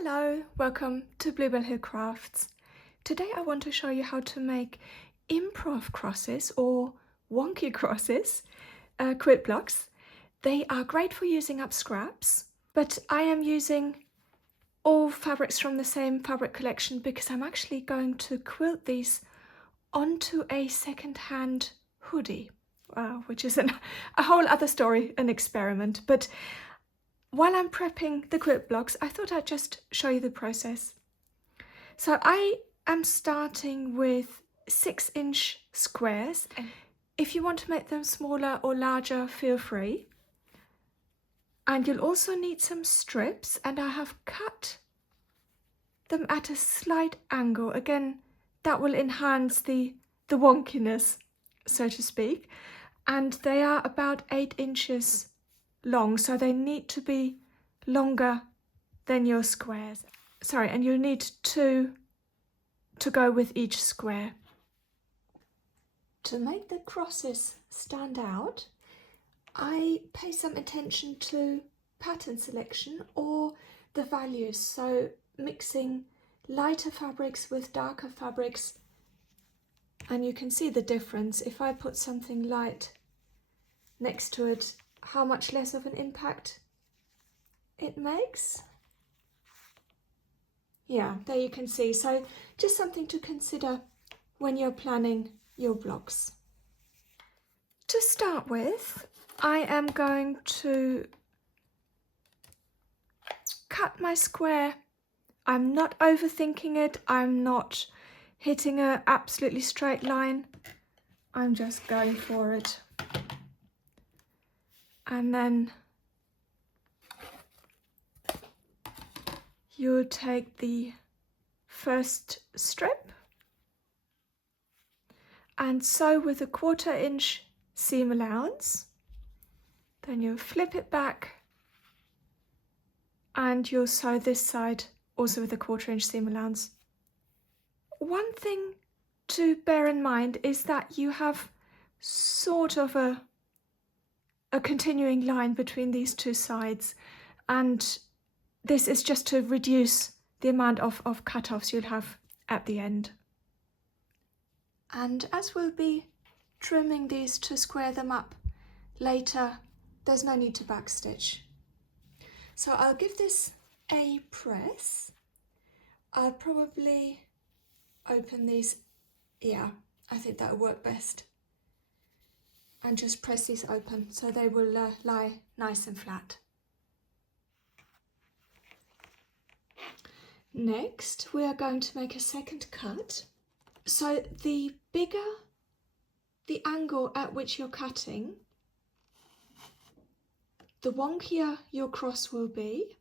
Hello, welcome to Bluebell Hill Crafts. Today I want to show you how to make improv crosses or wonky crosses, quilt blocks. They are great for using up scraps, but I am using all fabrics from the same fabric collection because I'm actually going to quilt these onto a second-hand hoodie, which is a whole other story, an experiment. But while I'm prepping the quilt blocks, I thought I'd just show you the process. So I am starting with 6-inch squares. If you want to make them smaller or larger, feel free. And you'll also need some strips, and I have cut them at a slight angle. Again, that will enhance the wonkiness, so to speak. And they are about 8 inches long, so they need to be longer than your squares. Sorry, and you'll need two to go with each square. To make the crosses stand out, I pay some attention to pattern selection or the values, so mixing lighter fabrics with darker fabrics, and you can see the difference. If I put something light next to it, how much less of an impact it makes. Yeah, there you can see. So just something to consider when you're planning your blocks. To start with, I am going to cut my square. I'm not overthinking it. I'm not hitting an absolutely straight line. I'm just going for it. And then you'll take the first strip and sew with a 1/4 inch seam allowance. Then you'll flip it back and you'll sew this side also with a 1/4 inch seam allowance. One thing to bear in mind is that you have sort of a continuing line between these two sides, and this is just to reduce the amount of cut-offs you'll have at the end. And as we'll be trimming these to square them up later, there's no need to backstitch. So I'll give this a press. I'll probably open these, yeah, I think that'll work best. And just press these open so they will lie nice and flat. Next, we are going to make a second cut. So the bigger the angle at which you're cutting, the wonkier your cross will be,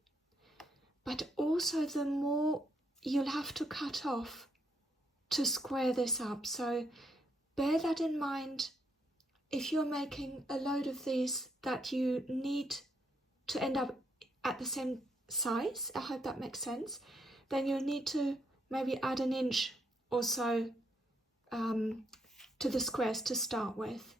but also the more you'll have to cut off to square this up. So bear that in mind. If you're making a load of these that you need to end up at the same size, I hope that makes sense, then you'll need to maybe add 1 inch or so to the squares to start with.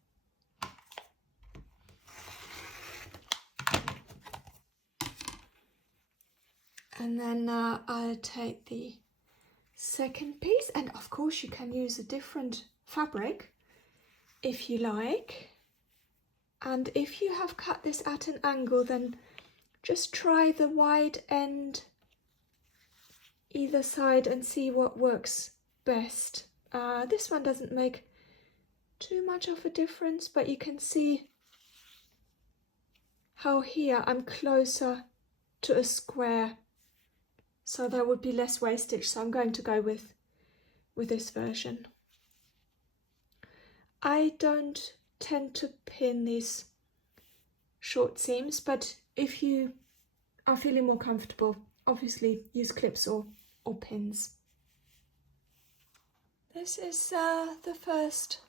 And then I'll take the second piece, and of course you can use a different fabric if you like. And if you have cut this at an angle, then just try the wide end either side and see what works best. This one doesn't make too much of a difference, but you can see how here I'm closer to a square, so there would be less wastage, so I'm going to go with this version. I don't tend to pin these short seams, but if you are feeling more comfortable, obviously use clips or pins. This is the first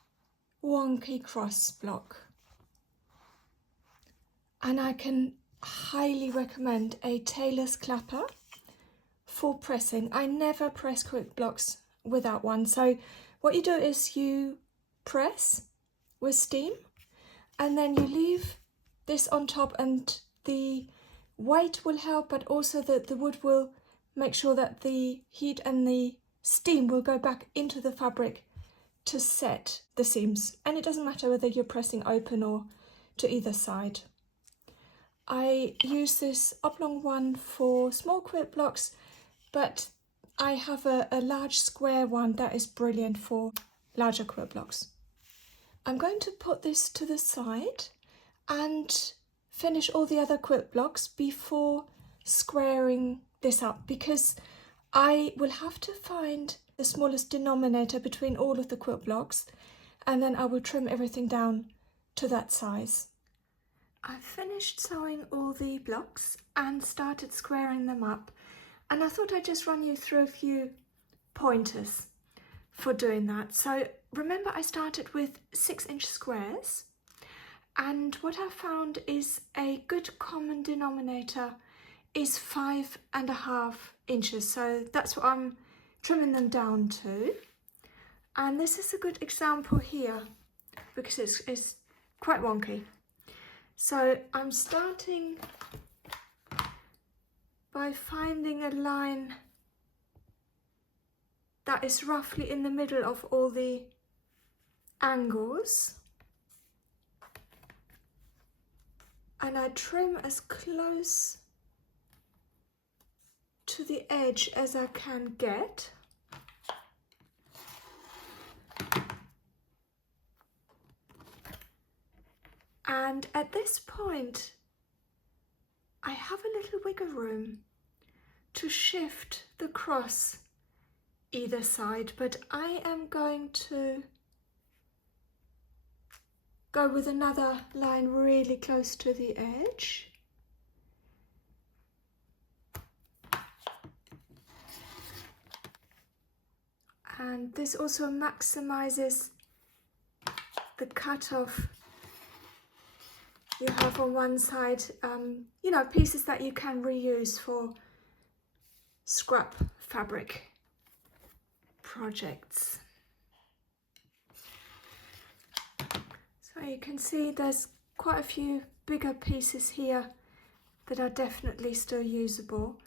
wonky cross block, and I can highly recommend a tailor's clapper for pressing. I never press quilt blocks without one. So what you do is you press with steam, and then you leave this on top, and the weight will help, but also the wood will make sure that the heat and the steam will go back into the fabric to set the seams. And it doesn't matter whether you're pressing open or to either side. I use this oblong one for small quilt blocks, but I have a large square one that is brilliant for larger quilt blocks. I'm going to put this to the side and finish all the other quilt blocks before squaring this up, because I will have to find the smallest denominator between all of the quilt blocks, and then I will trim everything down to that size. I've finished sewing all the blocks and started squaring them up, and I thought I'd just run you through a few pointers for doing that. So remember, I started with 6-inch squares, and what I found is a good common denominator is 5.5 inches. So that's what I'm trimming them down to. And this is a good example here because it's quite wonky. So I'm starting by finding a line that is roughly in the middle of all the angles, and I trim as close to the edge as I can get. And at this point I have a little wiggle room to shift the cross either side, but I am going to go with another line really close to the edge. And this also maximizes the cutoff you have on one side, you know, pieces that you can reuse for scrap fabric projects. So you can see there's quite a few bigger pieces here that are definitely still usable,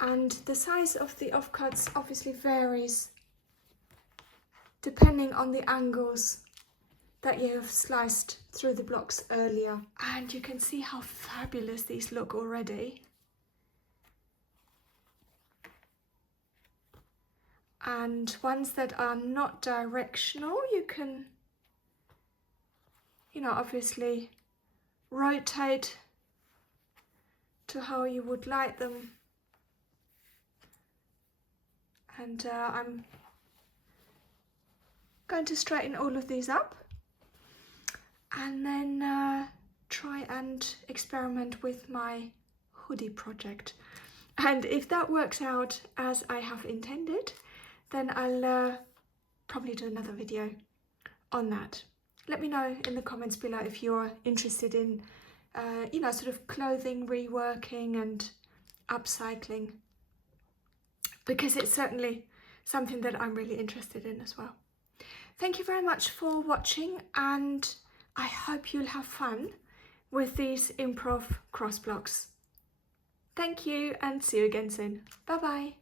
and the size of the offcuts obviously varies depending on the angles that you have sliced through the blocks earlier. And you can see how fabulous these look already. And ones that are not directional, you can, you know, obviously rotate to how you would like them. And I'm going to straighten all of these up and then try and experiment with my hoodie project. And if that works out as I have intended, then I'll probably do another video on that. Let me know in the comments below if you're interested in, you know, sort of clothing reworking and upcycling, because it's certainly something that I'm really interested in as well. Thank you very much for watching, and I hope you'll have fun with these improv cross blocks. Thank you, and see you again soon. Bye bye.